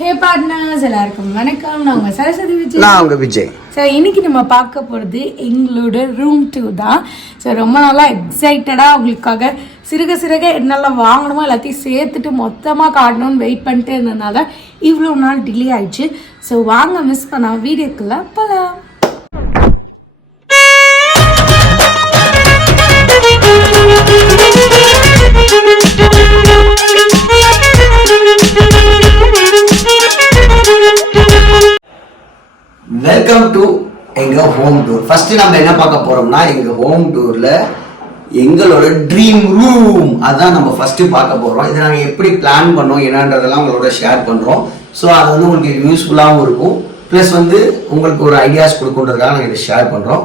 ஹே partners, எல்லாருக்கும் வணக்கம். நான் உங்கள் சரஸ்வதி விஜய். நான் உங்கள் விஜய். ஸோ இன்னைக்கு நம்ம பார்க்க போகிறது எங்களோட ரூம் டூர் தான். ஸோ ரொம்ப நாளாக எக்ஸைட்டடாக உங்களுக்காக சிறுக என்னெல்லாம் வாங்கணுமோ எல்லாத்தையும் சேர்த்துட்டு மொத்தமாக காட்டணும்னு வெயிட் பண்ணிட்டு இருந்ததுனால இவ்வளோ நாள் டிலே ஆயிடுச்சு. ஸோ வாங்க மிஸ் பண்ண வீடியோக்குள்ள போகலாம். வெல்கம் டு எங்க ஹோம் டூர். ஃபர்ஸ்ட் நம்ம என்ன பார்க்க போறோம்னா எங்க ஹோம் டூர்ல எங்களோட ட்ரீம் ரூம் அதான் நம்ம ஃபர்ஸ்ட் பார்க்க போறோம். இதை நாங்கள் எப்படி பிளான் பண்ணோம் என்னன்றதெல்லாம் உங்களோட ஷேர் பண்றோம். ஸோ அது வந்து உங்களுக்கு யூஸ்ஃபுல்லாகவும் இருக்கும், ப்ளஸ் வந்து உங்களுக்கு ஒரு ஐடியாஸ் கொடுக்குன்றதுக்காக நாங்கள் இதை ஷேர் பண்றோம்.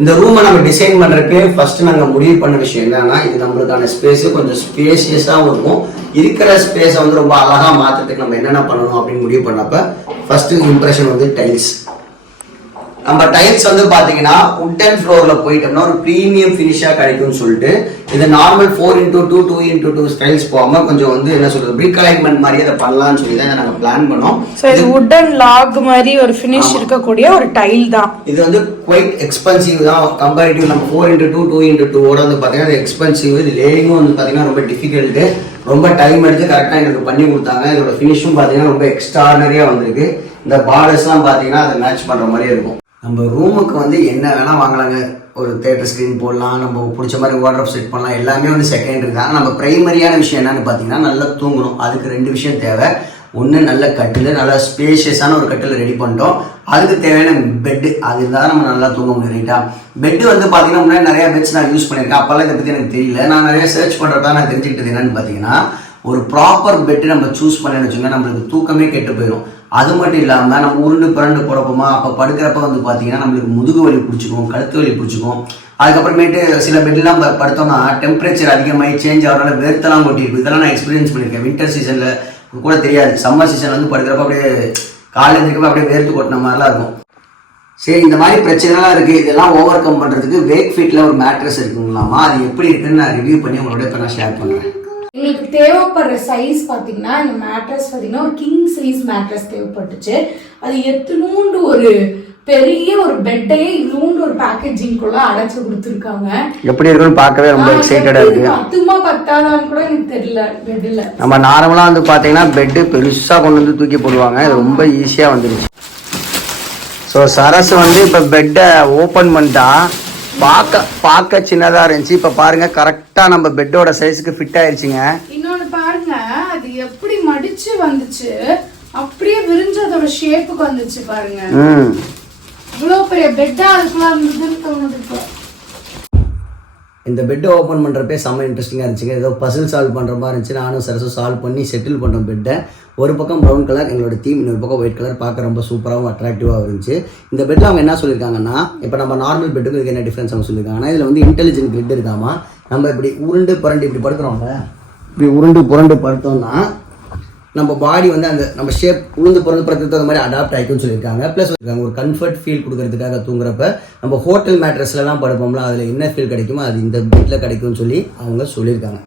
இந்த ரூமை நம்ம டிசைன் பண்றதுக்கு ஃபர்ஸ்ட் நாங்கள் முடிவு பண்ண விஷயம் என்னன்னா, இது நம்மளுக்கான ஸ்பேஸ் கொஞ்சம் ஸ்பேசியஸாகவும் இருக்கும். இருக்கிற ஸ்பேஸை வந்து ரொம்ப அழகா மாத்துறதுக்கு நம்ம என்னென்ன பண்ணணும் அப்படின்னு முடிவு பண்ணப்ப ஃபர்ஸ்ட் இம்ப்ரெஷன் வந்து டைல்ஸ். நம்ம டைல்ஸ் வந்து பாத்தீங்கன்னா உட்டன் ஃப்ளோர்ல போயிட்டோம்னா ஒரு ப்ரீமியம் ஃபினிஷா கிடைக்கும்னு சொல்லிட்டு இது நார்மல் 4x2 2x2 ஸ்டைல்ஸ் போகாம கொஞ்சம் வந்து என்ன சொல்றது பிரிக் அலைன்மெண்ட் மாதிரி அதை பண்ணலாம்னு சொல்லி தான் நாங்க பிளான் பண்ணோம். சோ இது உட்டன் லாக் மாதிரி ஒரு ஃபினிஷ் இருக்கக்கூடிய ஒரு டைல் தான். இது வந்து குவைட் எக்ஸ்பென்சிவ் தான் கம்பேரிட்டிவ். நம்ம 4x2 2x2 ஓட வந்து பாத்தீங்கன்னா இது எக்ஸ்பென்சிவ். இது லேயிங்கும் வந்து பாத்தீங்கன்னா ரொம்ப டிஃபிகல்ட், ரொம்ப டைம் எடுத்து கரெக்டா எங்களுக்கு பண்ணி கொடுத்தாங்க. இதோட ஃபினிஷும் பாத்தீங்கன்னா ரொம்ப எக்ஸ்ட்ராடனரியா வந்திருக்கு. இந்த பார்டர்ஸ் எல்லாம் பாத்தீங்கன்னா அதை மேட்ச் பண்ற மாதிரியே இருக்கும். நம்ம ரூமுக்கு வந்து என்ன வேணால் வாங்கலாங்க. ஒரு தேட்டர் ஸ்க்ரீன் போடலாம், நம்ம பிடிச்ச மாதிரி வார்ட்ரோப் செட் பண்ணலாம், எல்லாமே வந்து செகண்டரி தான். நம்ம பிரைமரியான விஷயம் என்னன்னு பார்த்தீங்கன்னா நல்லா தூங்கணும். அதுக்கு 2 விஷயம் தேவை. ஒன்று நல்ல கட்டில், நல்லா ஸ்பேஷியஸான ஒரு கட்டில் ரெடி பண்ணிட்டோம். அதுக்கு தேவையான பெட்டு, அது இருந்தால் நம்ம நல்லா தூங்க முடியும். ரைட்டா, பெட்டு வந்து பார்த்தீங்கன்னா முன்னாடி நிறைய பெட்ஸ் நான் யூஸ் பண்ணியிருக்கேன். அப்போல்லாம் இதை பற்றி எனக்கு தெரியல. நான் நிறைய சர்ச் பண்ணுறதா நான் தெரிஞ்சுக்கிட்டது என்னன்னு பார்த்தீங்கன்னா, ஒரு ப்ராப்பர் பெட்டு நம்ம சூஸ் பண்ணேன்னு வச்சுக்கோங்க, நம்மளுக்கு தூக்கமே கெட்டு போயிடும். அது மட்டும் இல்லாமல் நம்ம உருண்டு புரண்டு போகிறப்போமா அப்போ படுக்கிறப்ப வந்து பார்த்தீங்கன்னா நம்மளுக்கு முதுகு வலி பிடிச்சிக்கும், கழுத்து வலி பிடிச்சிக்கும். அதுக்கப்புறமேட்டு சில பெட்லாம் படுத்தோம்னா டெம்பரேச்சர் அதிகமாகி சேஞ்ச் ஆகிறனால வேர்த்தெல்லாம் கொட்டிருக்கும். இதெல்லாம் நான் எக்ஸ்பீரியன்ஸ் பண்ணியிருக்கேன். வின்டர் சீசனில் கூட தெரியாது, சம்மர் சீசன் வந்து படுக்கிறப்ப அப்படியே காலையில் இருக்கப்போ அப்படியே வேர்த்து கொட்டின மாதிரிலாம் இருக்கும். சரி, இந்த மாதிரி பிரச்சனைலாம் இருக்குது. இதெல்லாம் ஓவர் கம் பண்ணுறதுக்கு வேக் ஃபீட்டில் ஒரு மேட்ரஸ் இருக்குங்களாமா. அது எப்படி இருக்குன்னு நான் ரிவ்யூ பண்ணி உங்களோட இப்போ நான் ஷேர் பண்ணுறேன். எங்களுக்கு தேவைப்படுற சைஸ் பார்த்தீங்கன்னா இந்த மேட்ரஸ் பார்த்தீங்கன்னா ஒரு கிங் சைஸ் மேட்ரஸ் தேவைப்பட்டுச்சு. அது எத்தனூண்டு ஒரு பெரிய ஒரு பெட்டையே இவ்வளோண்டு ஒரு பேக்கேஜிங்குள்ள அடைச்சு கொடுத்துருக்காங்க. எப்படி இருக்குன்னு பார்க்கவே ரொம்ப எக்ஸைட்டடா இருக்கு. பத்துமா பத்தாதான்னு கூட எனக்கு தெரியல. பெட்ல நம்ம நார்மலா வந்து பாத்தீங்கன்னா பெட்டு பெருசா கொண்டு வந்து தூக்கி போடுவாங்க, இது ரொம்ப ஈஸியா வந்துருச்சு. ஸோ சரஸ் வந்து இப்போ பெட்டை ஓப்பன் பண்ணிட்டா பார்க்க சின்னதா இருந்துச்சு. இப்ப பாருங்க கரெக்டா நம்ம பெட்டோட சைஸ்க்கு ஃபிட் ஆயிருச்சுங்க. இன்னொன்னு பாருங்க, அது எப்படி மடிச்சு வந்துச்சு, அப்படியே விரிஞ்சதோட ஷேப்புக்கு வந்துச்சு பாருங்க. இவ்வளவு பெரிய பெட்டா இருக்கலாம் இருந்ததுன்னு தோணுது. இந்த பெட்டை ஓப்பன் பண்ணுறப்பே செம்ம இன்ட்ரெஸ்டிங்காக இருந்துச்சுங்க. ஏதோ பசில் சால்வ் பண்ணுற மாதிரி இருந்துச்சு. நானும் சரஸும் சால்வ் பண்ணி செட்டில் பண்ணுறோம் பெட்டை. ஒரு பக்கம் ப்ரௌன் கலர் எங்களோட தீம், இன்னொரு பக்கம் ஒயிட் கலர். பார்க்க ரொம்ப சூப்பராகவும் அட்ராக்டிவாக இருந்துச்சு. இந்த பெட்டில் அவங்க என்ன சொல்லியிருக்காங்கன்னா, இப்போ நம்ம நார்மல் பெட்டுக்கு இதுக்கு என்ன டிஃப்ரென்ஸ் அவங்க சொல்லியிருக்காங்கன்னா, இதில் வந்து இன்டெலிஜென்ட் கிரிட் இருக்காமா. நம்ம இப்படி உருண்டு புரண்டு இப்படி படுக்கிறோம்ல, இப்படி உருண்டு புரண்டு படுத்தோம்னா நம்ம பாடி வந்து அந்த நம்ம ஷேப் உளுந்து பிறந்து படுத்துறது மாதிரி அடாப்ட் ஆகிக்கும்னு சொல்லியிருக்காங்க. ப்ளஸ் ஒரு கம்ஃபர்ட் ஃபீல் கொடுக்கறதுக்காக தூங்குறப்ப நம்ம ஹோட்டல் மேட்ரஸ்லாம் படுப்போம்ல, அதில் என்ன ஃபீல் கிடைக்குமோ அது இந்த பெட்டில் கிடைக்கும்னு சொல்லி அவங்க சொல்லியிருக்காங்க.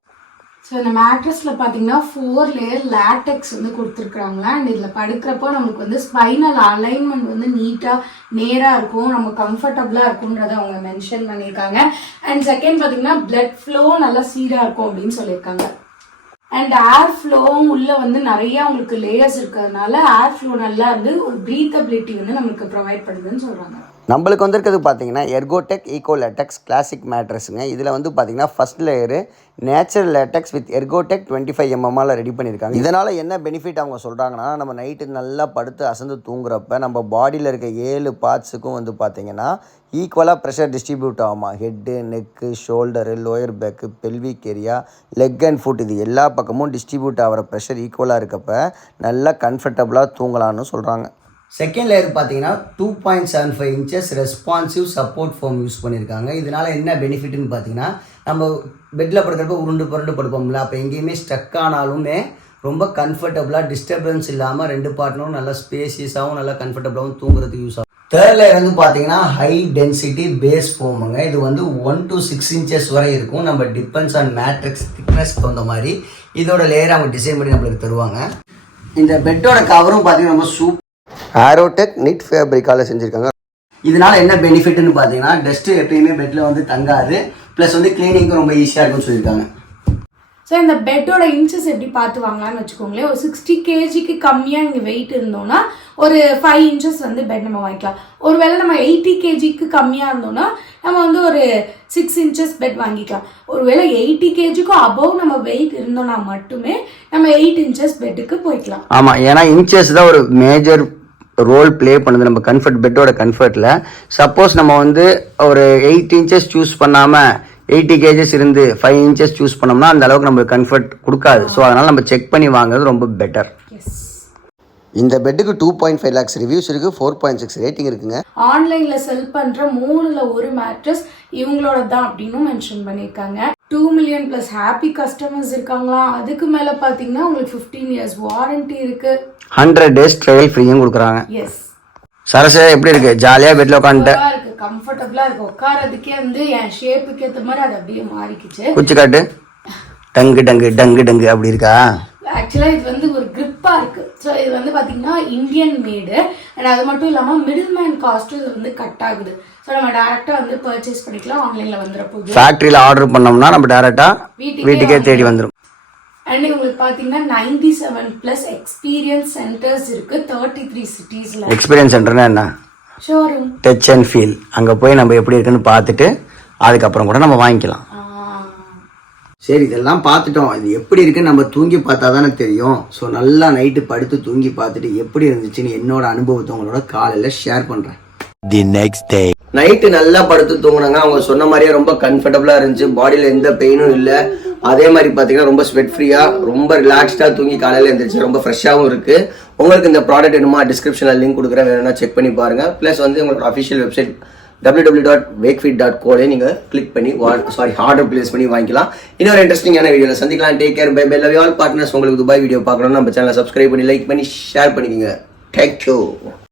ஸோ இந்த மேட்ரஸில் பார்த்தீங்கன்னா 4 லேயர் லேட்டெக்ஸ் வந்து கொடுத்துருக்குறாங்களா. அண்ட் இதில் படுக்கிறப்போ நமக்கு வந்து ஸ்பைனல் அலைன்மெண்ட் வந்து நீட்டாக நேராக இருக்கும், நம்ம கம்ஃபர்டபுளாக இருக்கும்ன்றதை அவங்க மென்ஷன் பண்ணியிருக்காங்க. அண்ட் செகண்ட் பார்த்தீங்கன்னா பிளட் ஃப்ளோ நல்லா சீராக இருக்கும் அப்படின்னு சொல்லியிருக்காங்க. அண்ட் ஏர் ஃப்ளோவும் உள்ள வந்து நிறைய உங்களுக்கு லேயர்ஸ் இருக்கிறதுனால ஏர் ஃப்ளோ நல்லா இருந்து ஒரு ப்ரீத்தபிலிட்டி வந்து நம்மளுக்கு ப்ரொவைட் பண்ணுதுன்னு சொல்கிறாங்க. நம்மளுக்கு வந்திருக்கிறது பார்த்தீங்கன்னா எர்கோடெக் ஈகோ லேட்டெக்ஸ் கிளாசிக் மேட்ரஸுங்க. இதில் வந்து பார்த்தீங்கன்னா first layer natural LaTeX with எர்கோடெக் 25 mm ready பண்ணியிருக்காங்க. இதனால் என்ன பெனிஃபிட் அவங்க சொல்கிறாங்கன்னா, நம்ம நைட்டு நல்லா படுத்து அசந்து தூங்குறப்ப நம்ம பாடியில் இருக்க 7 பார்ட்ஸுக்கும் வந்து பார்த்திங்கன்னா ஈக்குவலாக ப்ரெஷர் டிஸ்ட்ரிபியூட் ஆகுமா. Head, neck, shoulder, lower back, pelvic area, leg and foot, இது எல்லா பக்கமும் டிஸ்ட்ரிபியூட் ஆகிற ப்ரெஷர் ஈக்குவலாக இருக்கப்ப நல்லா கம்ஃபர்டபுளாக தூங்கலான்னு சொல்கிறாங்க. செகண்ட் லேயர் பார்த்தீங்கன்னா 2.75 inches responsive support foam use பண்ணியிருக்காங்க. இதனால் என்ன பெனிஃபிட்னு பார்த்தீங்கன்னா, நம்ம பெட்டில் படுக்கிறப்ப உருண்டு புரண்டு படுப்போம்ல, அப்போ எங்கேயுமே ஸ்ட்ரக் ஆனாலுமே ரொம்ப கம்ஃபர்டபுளாக டிஸ்டர்பன்ஸ் இல்லாமல் 2 பார்ட்னரும் நல்லா ஸ்பேசியஸாகவும் நல்லா கம்ஃபர்டபுளாகவும் தூங்குறதுக்கு யூஸ் ஆகும். தேர்ட் லேயர் வந்து பார்த்தீங்கன்னா ஹை டென்சிட்டி பேஸ் ஃபோமுங்க. இது வந்து 1 to 6 inches வரை இருக்கும். நம்ம டிபெண்ட்ஸ் ஆன் மேட்ரிக்ஸ் திக்னஸ் தகுந்த மாதிரி இதோட லேயர் அவங்க டிசைன் பண்ணி நம்மளுக்கு தருவாங்க. இந்த பெட்டோட கவரும் பார்த்தீங்கன்னா ரொம்ப சூப்பர் ஆரோடெக் நிட் ஃபேப்ரிக்கால செஞ்சுருக்காங்க. இதனால என்ன பெனிஃபிட்னு பார்த்தீங்கன்னா டஸ்ட் எப்பயுமே பெட்டில் வந்து தங்காது, ப்ளஸ் வந்து கிளீனிங்க்கும் ரொம்ப ஈஸியாக இருக்கும்னு சொல்லியிருக்காங்க. ஸோ இந்த பெட்டோட இன்ச்சஸ் எப்படி பார்த்து வாங்கலாம்னு வச்சுக்கோங்களேன். ஒரு 60 kgக்கு கம்மியாக இங்கே வெயிட் இருந்தோம்னா ஒரு 5 inches வந்து பெட் நம்ம வாங்கிக்கலாம். ஒருவேளை நம்ம 80 kgக்கு கம்மியாக இருந்தோம்னா நம்ம வந்து ஒரு 6 inches பெட் வாங்கிக்கலாம். ஒருவேளை 80 kgக்கும் அபவ் நம்ம வெயிட் இருந்தோம்னா மட்டுமே நம்ம 8 inches பெட்டுக்கு போய்க்கலாம். ஆமாம், ஏன்னா இன்ச்சஸ் தான் ஒரு மேஜர் ரோல் ப்ளே பண்ணுது நம்ம கம்ஃபர்ட் பெட்டோட கம்ஃபர்ட்டில். சப்போஸ் நம்ம வந்து ஒரு 8 inches சூஸ் பண்ணாமல் 80 kgs இருந்து 5 inches சூஸ் பண்ணோம்னா அந்த அளவுக்கு நம்மளுக்கு கம்ஃபர்ட் கொடுக்காது. ஸோ அதனால் நம்ம செக் பண்ணி வாங்குறது ரொம்ப பெட்டர். இந்த பெட்டுக்கு 2.5 lakhs ரிவ்யூஸ் இருக்குது, 4.6 ரேட்டிங் இருக்குங்க. ஆன்லைனில் செல் பண்ணுற 3ல் 1 மேட்ரஸ் இவங்களோட தான் அப்படின்னு மென்ஷன் பண்ணியிருக்காங்க. 2 million plus ஹாப்பி கஸ்டமர்ஸ் இருக்காங்களா. அதுக்கு மேலே பார்த்தீங்கன்னா உங்களுக்கு 15 years வாரண்டி இருக்கு, 100 days ட்ரையல் ஃப்ரீயும் கொடுக்குறாங்க. எஸ். சரசே எப்படி இருக்கு? ஜாலியாக பெட்டில் உட்காந்துட்டேன், இருக்கு, கம்ஃபர்டபுளா இருக்கு. உட்காரதுக்கே வந்து என் ஷேப்புக்கு ஏற்ற மாதிரி அது அப்படியே மாறிக்குச்சு. குச்சி காட்டு, டங்கு டங்கு டங்கு டங்கு அப்படி இருக்கா? ஆக்சுவலாக இது வந்து ஒரு கிரிப்பா இருக்கு. ஸோ இது வந்து பார்த்தீங்கன்னா இந்தியன் மேடு அண்ட் அது மட்டும் இல்லாமல் மிடில் மேன் காஸ்ட்டும் இது வந்து கட் ஆகுது. ஸோ நம்ம டேரெக்டாக வந்து பர்ச்சேஸ் பண்ணிக்கலாம். ஆன்லைனில் வந்துட போகுது. ஃபேக்ட்ரியில் ஆர்டர் பண்ணோம்னா நம்ம டேரெக்டாக வீட்டுக்கே தேடி வந்துடும். அண்ட் உங்களுக்கு பார்த்தீங்கன்னா 97+ எக்ஸ்பீரியன்ஸ் சென்டர்ஸ் இருக்கு 33 cities. எக்ஸ்பீரியன்ஸ் சென்டர்னா என்ன? Showroom, touch and feel. அங்கே போய் நம்ம எப்படி இருக்குன்னு பார்த்துட்டு அதுக்கப்புறம் கூட நம்ம வாங்கிக்கலாம். சரி, இதெல்லாம் பார்த்துட்டோம். இது எப்படி இருக்குன்னு நம்ம தூங்கி பார்த்தா தானே தெரியும். ஸோ நல்லா நைட்டு படுத்து தூங்கி பார்த்துட்டு எப்படி இருந்துச்சுன்னு என்னோட அனுபவத்தை உங்களோட காலையில் ஷேர் பண்ணுறேன். தி நெக்ஸ்ட் டே நைட்டு நல்லா படுத்து தூங்கினாங்க. அவங்க சொன்ன மாதிரியே ரொம்ப கம்ஃபர்டபுளாக இருந்துச்சு, பாடியில் எந்த பெயினும் இல்லை. அதே மாதிரி பார்த்தீங்கன்னா ரொம்ப ஸ்வெட் ஃப்ரீயாக ரொம்ப ரிலாக்ஸ்டாக தூங்கி காலையில் எழுந்திரிச்சு ரொம்ப ஃப்ரெஷ்ஷாகவும் இருக்குது. உங்களுக்கு இந்த ப்ராடக்ட் என்னமோ டிஸ்கிரிப்ஷனில் லிங்க் கொடுக்குறேன், வேணும்னா செக் பண்ணி பாருங்கள். ப்ளஸ் வந்து உங்களோட அஃபிஷியல் வெப்சைட் www.wakefit.co நீங்கள் கிளிக் பண்ணி ஆர்டர் பிளேஸ் பண்ணி வாங்கிக்கலாம். இன்னொரு இன்ட்ரெஸ்டிங்கான வீடியோவில் சந்திக்கலாம். Take care, bye bye, love you all. Partners உங்களுக்கு துபாய் வீடியோ பார்க்கணும்னா நம்ம சேனலை சப்ஸ்கிரைப் பண்ணி லைக் பண்ணி ஷேர் பண்ணிக்கோங்க. தேங்க்யூ.